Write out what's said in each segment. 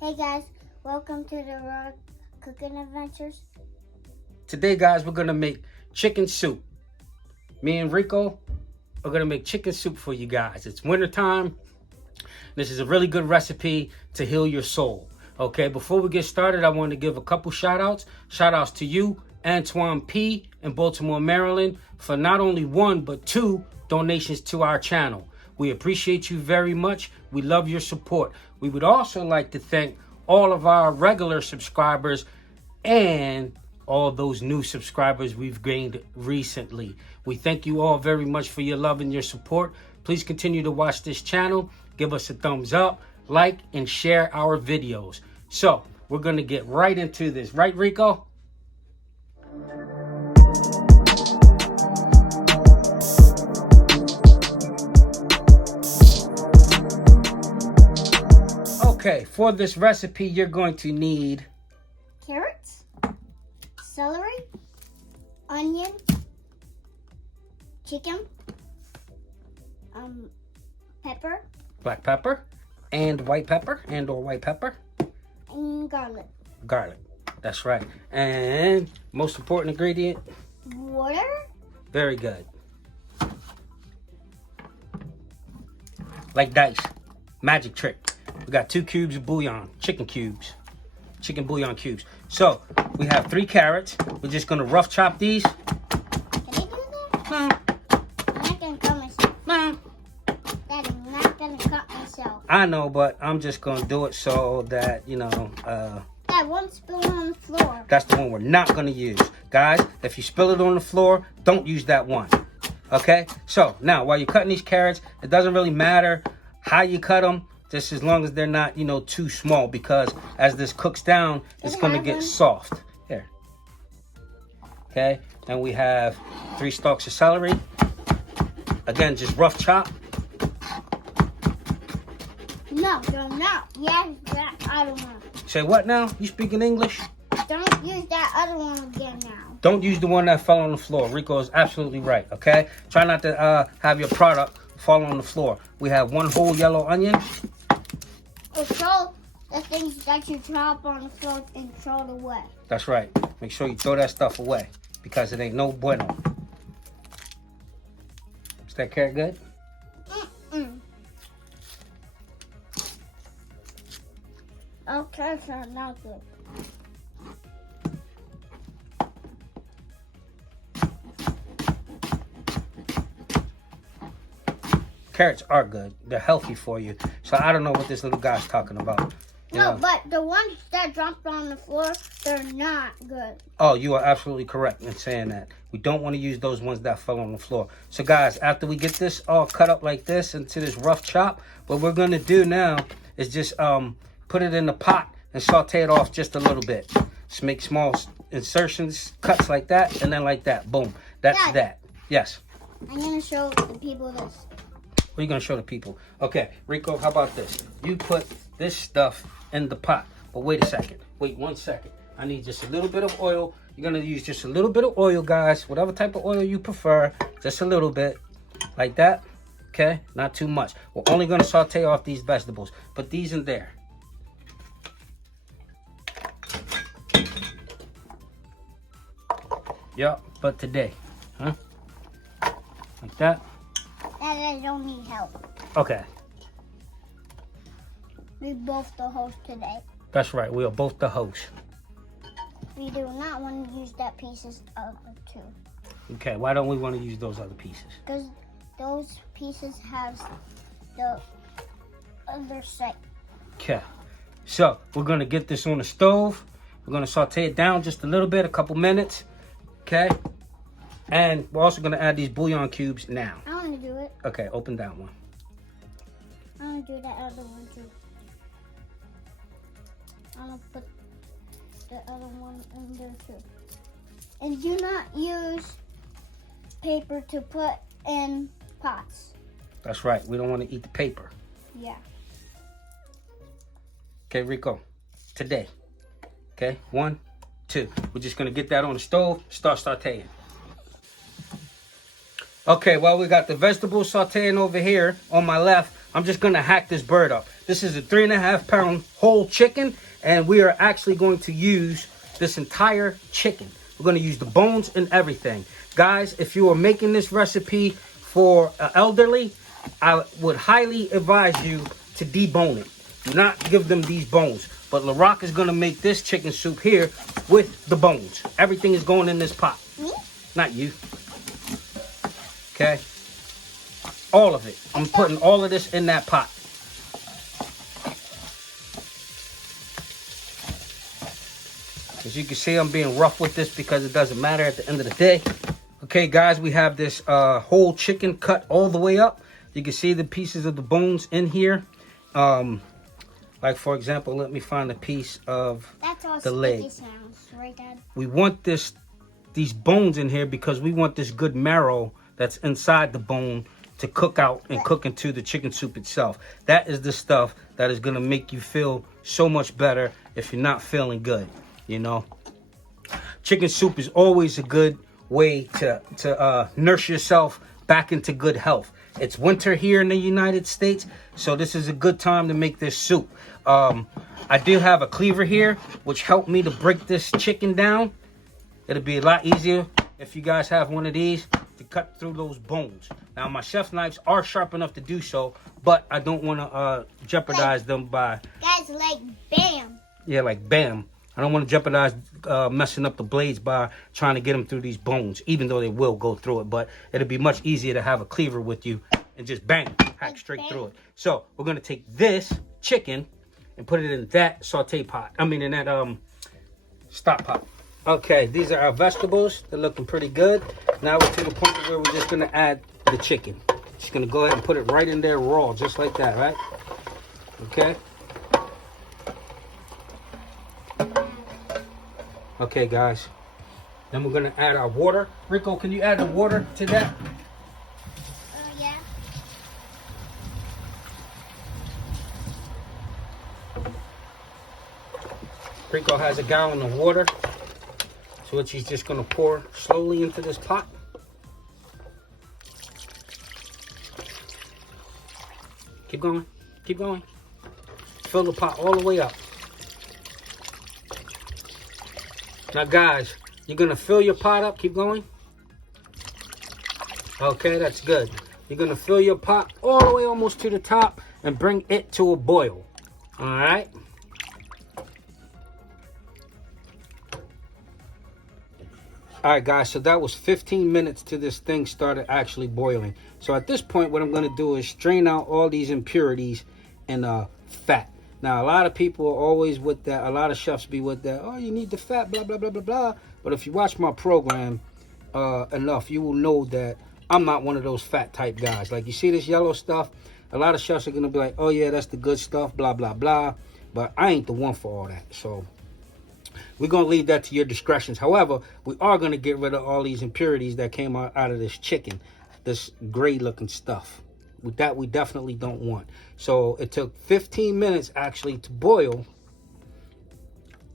Hey guys, welcome to the Larocks Cooking Adventures. Today, guys, we're gonna make chicken soup. Me and Rico are gonna make chicken soup for you guys. It's winter time. This is a really good recipe to heal your soul. Okay, before we get started, I want to give a couple shout outs. Shout outs to you, Antoine P. in Baltimore, Maryland, for not only one, but two donations to our channel. We appreciate you very much. We love your support. We would also like to thank all of our regular subscribers and all those new subscribers we've gained recently. We thank you all very much for your love and your support. Please continue to watch this channel. Give us a thumbs up, like, and share our videos. So, we're going to get right into this. Right, Rico? Okay, for this recipe, you're going to need carrots, celery, onion, chicken, pepper, black pepper, and white pepper, or white pepper. And garlic. Garlic, that's right. And most important ingredient? Water. Very good. Like dice. Magic trick. We got 2 cubes of bouillon, chicken bouillon cubes. So, we have 3 carrots. We're just going to rough chop these. Can I do that? No. I'm not going to cut myself. No. Dad, I'm not going to cut myself. I know, but I'm just going to do it so that, Dad, one spill on the floor. That's the one we're not going to use. Guys, if you spill it on the floor, don't use that one. Okay? So, now, while you're cutting these carrots, it doesn't really matter how you cut them, just as long as they're not, too small, because as this cooks down, it's going to get soft. Here. Okay? And we have 3 stalks of celery. Again, just rough chop. No, not. Yes, that other one. Say what now? You speaking English? Don't use that other one again now. Don't use the one that fell on the floor. Rico is absolutely right, okay? Try not to have your product fall on the floor. We have 1 whole yellow onion. Throw the things that you drop on the floor and throw it away. That's right. Make sure you throw that stuff away because it ain't no bueno. Is that carrot good? Okay, so not good. Carrots are good. They're healthy for you. So I don't know what this little guy's talking about. No, but the ones that dropped on the floor, they're not good. Oh, you are absolutely correct in saying that. We don't want to use those ones that fell on the floor. So guys, after we get this all cut up like this into this rough chop, what we're going to do now is just put it in the pot and saute it off just a little bit. Just make small insertions, cuts like that, and then like that. Boom. That's Dad, that. Yes. I'm going to show the people this. What are you going to show the people? Okay, Rico, how about this? You put this stuff in the pot. But wait a second. Wait 1 second. I need just a little bit of oil. You're going to use just a little bit of oil, guys. Whatever type of oil you prefer. Just a little bit. Like that. Okay? Not too much. We're only going to saute off these vegetables. Put these in there. Yep, but today. Huh? Like that. Dad, I don't need help. Okay. We both the host today. That's right. We are both the hosts. We do not want to use that pieces of the 2. Okay, why don't we want to use those other pieces? Because those pieces have the other side. Okay, so we're going to get this on the stove. We're going to saute it down just a little bit, a couple minutes. Okay, and we're also going to add these bouillon cubes now. I want to do it. Okay, open that one. I want to do that other one too. I'm going to put the other one in there too. And do not use paper to put in pots. That's right. We don't want to eat the paper. Yeah. Okay, Rico. Today. Okay, 1, 2. We're just going to get that on the stove. Start sauteing. Okay, well, we got the vegetables sauteing over here on my left. I'm just gonna hack this bird up. This is a 3.5 pound whole chicken, and we are actually going to use this entire chicken. We're gonna use the bones and everything. Guys, if you are making this recipe for an elderly, I would highly advise you to debone it. Do not give them these bones. But Larock is gonna make this chicken soup here with the bones. Everything is going in this pot. Me? Not you. Okay? All of it. I'm putting all of this in that pot. As you can see, I'm being rough with this because it doesn't matter at the end of the day. Okay, guys, we have this whole chicken cut all the way up. You can see the pieces of the bones in here. Like, for example, let me find a piece of the leg. Sounds, right, Dad? We want these bones in here because we want this good marrow that's inside the bone to cook out and cook into the chicken soup itself. That is the stuff that is going to make you feel so much better if you're not feeling good, you know. Chicken soup is always a good way to nurse yourself back into good health. It's winter here in the United States, so this is a good time to make this soup. I do have a cleaver here, which helped me to break this chicken down. It'll be a lot easier if you guys have one of these to cut through those bones. Now, my chef's knives are sharp enough to do so, but I don't want to jeopardize them by... Guys, like bam. Yeah, like bam. I don't want to jeopardize messing up the blades by trying to get them through these bones, even though they will go through it. But it'll be much easier to have a cleaver with you and just bang, hack straight through it. So we're going to take this chicken and put it in that saute pot. I mean, in that stock pot. Okay, these are our vegetables. They're looking pretty good. Now we're to the point where we're just going to add the chicken. Just going to go ahead and put it right in there raw, just like that, right? Okay. Okay, guys. Then we're going to add our water. Rico, can you add the water to that? Yeah. Rico has a gallon of water, so which he's just going to pour slowly into this pot. Keep going. Keep going. Fill the pot all the way up. Now, guys, you're going to fill your pot up. Keep going. Okay, that's good. You're going to fill your pot all the way almost to the top and bring it to a boil. All right? All right, guys, so that was 15 minutes till this thing started actually boiling. So at this point, what I'm going to do is strain out all these impurities and fat. Now, a lot of people are always with that. A lot of chefs be with that. Oh, you need the fat, blah, blah, blah, blah, blah. But if you watch my program enough, you will know that I'm not one of those fat type guys. Like, you see this yellow stuff? A lot of chefs are going to be like, oh, yeah, that's the good stuff, blah, blah, blah. But I ain't the one for all that. So we're going to leave that to your discretions. However, we are going to get rid of all these impurities that came out of this chicken, this gray looking stuff. With that, we definitely don't want. So it took 15 minutes actually to boil.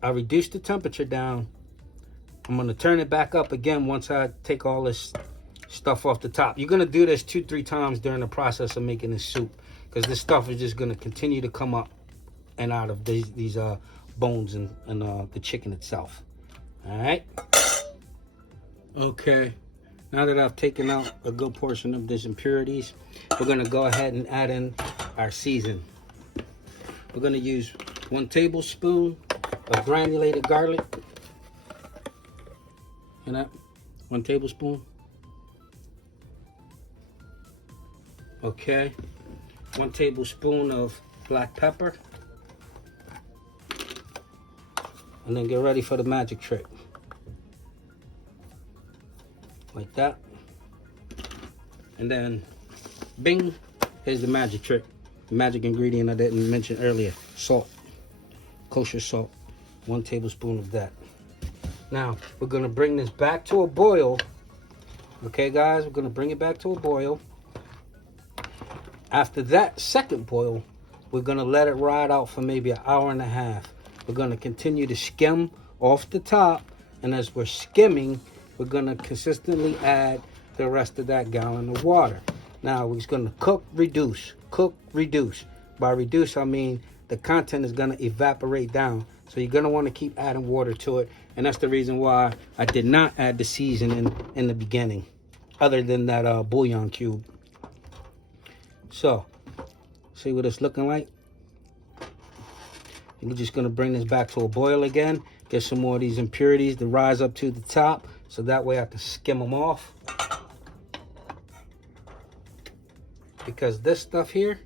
I reduced the temperature down. I'm going to turn it back up again once I take all this stuff off the top. You're going to do this 2-3 times during the process of making this soup, because this stuff is just going to continue to come up and out of these bones and the chicken itself. All right. Okay. Now that I've taken out a good portion of these impurities, we're going to go ahead and add in our season. We're going to use 1 tablespoon of granulated garlic. And that 1 tablespoon. Okay. 1 tablespoon of black pepper. And then get ready for the magic trick. Like that. And then, bing, here's the magic trick. The magic ingredient I didn't mention earlier. Salt. Kosher salt. 1 tablespoon of that. Now, we're going to bring this back to a boil. Okay, guys? We're going to bring it back to a boil. After that second boil, we're going to let it ride out for maybe an hour and a half. We're going to continue to skim off the top. And as we're skimming, we're going to consistently add the rest of that gallon of water. Now, we're just going to cook, reduce. cook, reduce. By reduce, I mean the content is going to evaporate down. So you're going to want to keep adding water to it. And that's the reason why I did not add the seasoning in the beginning, other than that bouillon cube. So, see what it's looking like? We're just going to bring this back to a boil again. Get some more of these impurities to rise up to the top. So that way I can skim them off. Because this stuff here,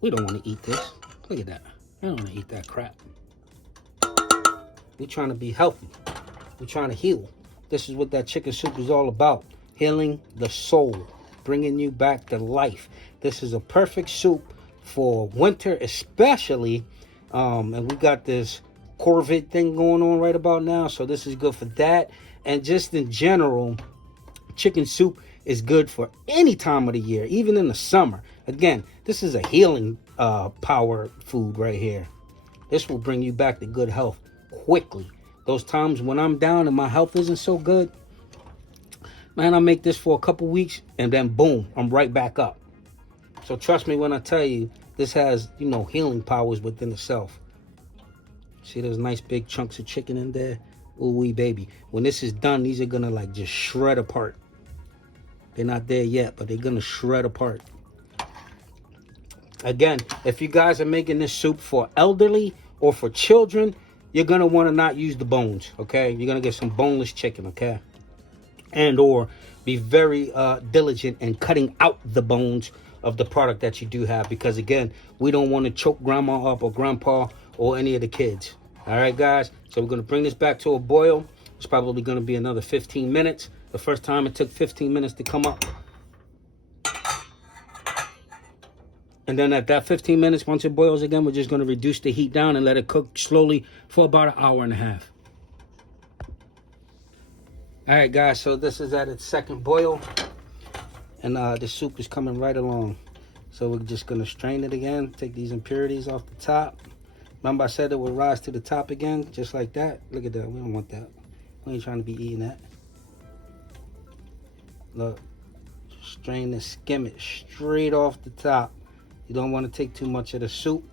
we don't want to eat this. Look at that. I don't want to eat that crap. We're trying to be healthy. We're trying to heal. This is what that chicken soup is all about. Healing the soul. Bringing you back to life. This is a perfect soup for winter especially. And we got this COVID thing going on right about now. So this is good for that. And just in general, chicken soup is good for any time of the year, even in the summer. Again, this is a healing power food right here. This will bring you back to good health quickly. Those times when I'm down and my health isn't so good, man, I make this for a couple weeks and then boom, I'm right back up. So trust me when I tell you, this has, you know, healing powers within itself. See those nice big chunks of chicken in there? Ooh wee baby. When this is done, these are gonna like just shred apart. They're not there yet, but they're gonna shred apart. Again, if you guys are making this soup for elderly or for children, you're gonna want to not use the bones, okay? You're gonna get some boneless chicken, okay? And or be very diligent in cutting out the bones of the product that you do have, because again, we don't want to choke grandma up or grandpa or any of the kids. All right, guys. So we're gonna bring this back to a boil. It's probably gonna be another 15 minutes. The first time it took 15 minutes to come up. And then at that 15 minutes, once it boils again, we're just going to reduce the heat down and let it cook slowly for about an hour and a half. All right, guys, so this is at its second boil. And the soup is coming right along. So we're just going to strain it again, take these impurities off the top. Remember I said it would rise to the top again, just like that? Look at that. We don't want that. We ain't trying to be eating that. Look, strain and skim it straight off the top. You don't want to take too much of the soup.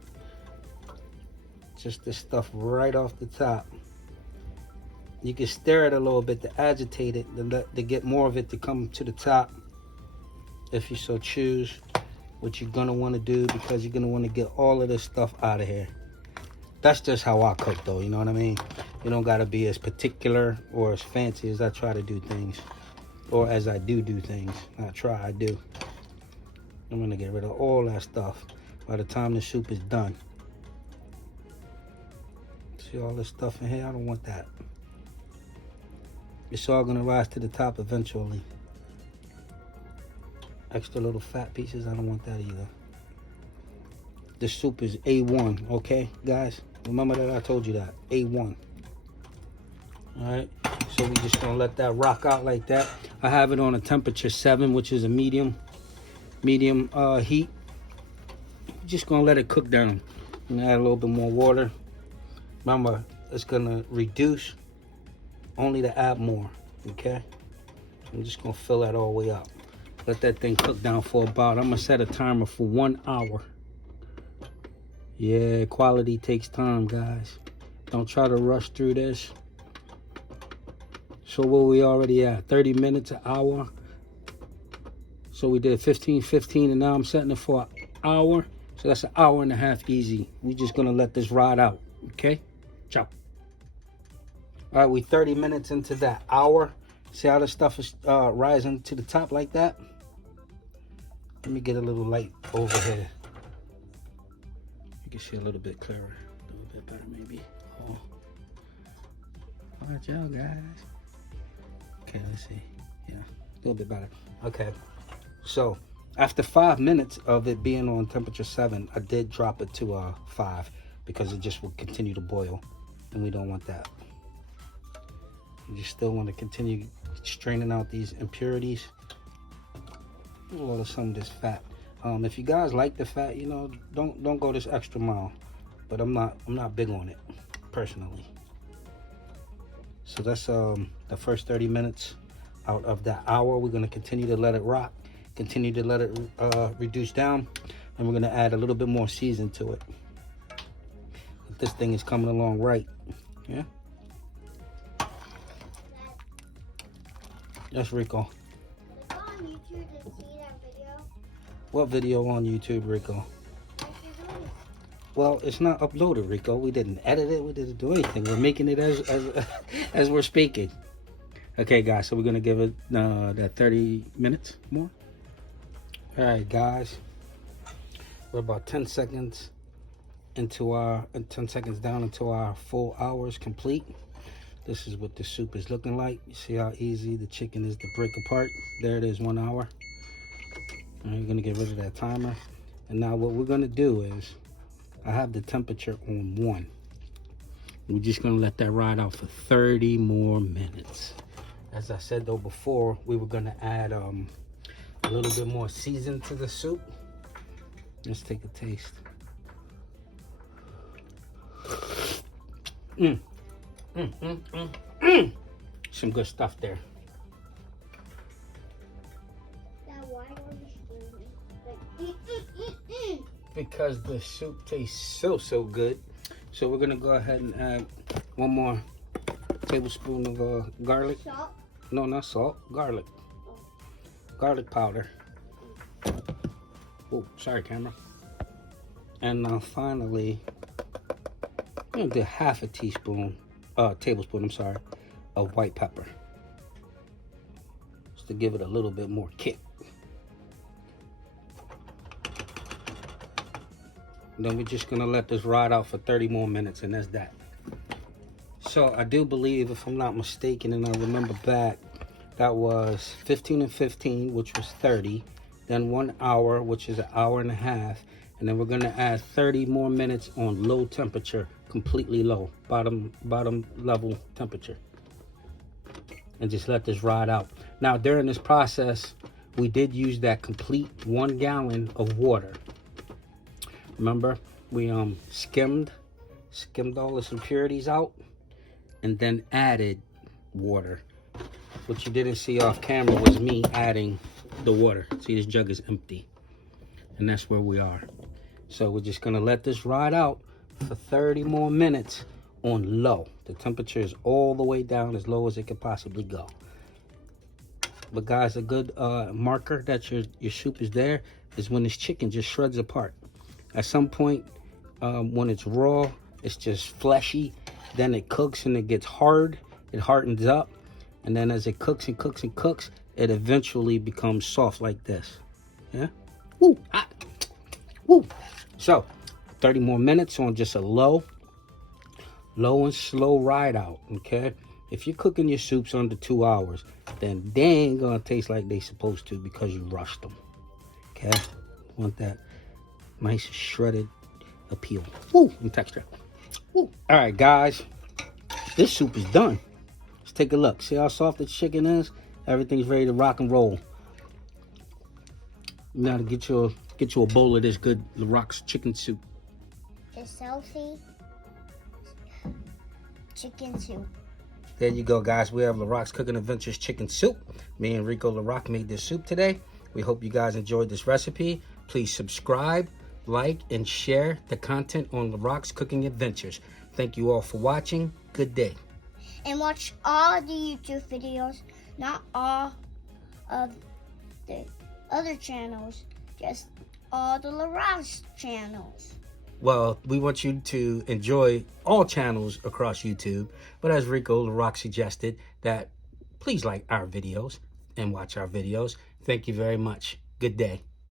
Just this stuff right off the top. You can stir it a little bit to agitate it, to get more of it to come to the top. If you so choose, what you're going to want to do, because you're going to want to get all of this stuff out of here. That's just how I cook though, you know what I mean? You don't got to be as particular or as fancy as I try to do things. Or as I do things. Not try, I do. I'm going to get rid of all that stuff by the time the soup is done. See all this stuff in here? I don't want that. It's all going to rise to the top eventually. Extra little fat pieces, I don't want that either. This soup is A1, okay, guys? Remember that I told you that. A1. Alright, so we just going to let that rock out like that. I have it on a temperature 7, which is a medium heat. Just gonna let it cook down and add a little bit more water. Remember, it's gonna reduce only to add more. Okay, I'm just gonna fill that all the way up. Let that thing cook down for about, I'm gonna set a timer for 1 hour. Yeah, quality takes time, guys. Don't try to rush through this. So where we already at? 30 minutes, an hour. So we did 15, and now I'm setting it for an hour. So that's an hour and a half easy. We're just gonna let this ride out, okay? Ciao. All right, we 30 minutes into that hour. See how the stuff is rising to the top like that? Let me get a little light over here. You can see a little bit clearer, a little bit better maybe. Oh, watch out, guys. Okay, let's see. Yeah, a little bit better. Okay. So after 5 minutes of it being on temperature 7, I did drop it to 5 because it just will continue to boil, and we don't want that. You still want to continue straining out these impurities. All of some of this fat. If you guys like the fat, you know, don't go this extra mile. But I'm not big on it personally. So that's the first 30 minutes out of that hour. We're gonna continue to let it rock. Continue to let it reduce down, and we're gonna add a little bit more season to it. This thing is coming along right. Yeah. That's Rico. It's on YouTube to see that video. What video on YouTube, Rico? Well, it's not uploaded, Rico. We didn't edit it. We didn't do anything. We're making it as we're speaking. Okay, guys. So we're gonna give it that 30 minutes more. All right, guys. We're about 10 seconds into our 10 seconds down into our full hours complete. This is what the soup is looking like. You see how easy the chicken is to break apart. There it is, 1 hour. And you're gonna get rid of that timer. And now what we're gonna do is, I have the temperature on 1. We're just gonna let that ride out for 30 more minutes. As I said though before, we were gonna add a little bit more season to the soup. Let's take a taste. Some good stuff there. Why are you screaming? Because the soup tastes so good. So we're gonna go ahead and add 1 more tablespoon of garlic. Salt? No, not salt. Garlic. Garlic powder. Oh, sorry, camera. And now finally, I'm gonna do half a tablespoon, I'm sorry, of white pepper. Just to give it a little bit more kick. And then we're just gonna let this ride out for 30 more minutes, and that's that. So I do believe, if I'm not mistaken, and I remember back, that was 15 and 15, which was 30. Then 1 hour, which is 1.5 hours. And then we're gonna add 30 more minutes on low temperature, completely low, bottom level temperature. And just let this ride out. Now during this process, we did use that complete 1 gallon of water. Remember, we skimmed all the impurities out and then added water. What you didn't see off camera was me adding the water. See, this jug is empty. And that's where we are. So we're just gonna let this ride out for 30 more minutes on low. The temperature is all the way down, as low as it could possibly go. But guys, a good marker that your soup is there is when this chicken just shreds apart. At some point, when it's raw, it's just fleshy. Then it cooks and it gets hard. It hardens up. And then as it cooks and cooks and cooks, it eventually becomes soft like this. Yeah? Woo! Hot! Woo! So, 30 more minutes on just a low and slow ride out, okay? If you're cooking your soups under 2 hours, then they ain't gonna taste like they supposed to because you rushed them, okay? Want that nice shredded appeal. Woo! And texture. Woo! All right, guys. This soup is done. Let's take a look. See how soft the chicken is? Everything's ready to rock and roll. Now to get you a bowl of this good Larocks chicken soup. The selfie chicken soup. There you go, guys. We have Larocks Cooking Adventures chicken soup. Me and Rico Larock made this soup today. We hope you guys enjoyed this recipe. Please subscribe, like, and share the content on Larocks Cooking Adventures. Thank you all for watching. Good day. And watch all the YouTube videos, not all of the other channels, just all the Larocks channels. Well, we want you to enjoy all channels across YouTube, but as Rico Larock suggested, that please like our videos and watch our videos. Thank you very much. Good day.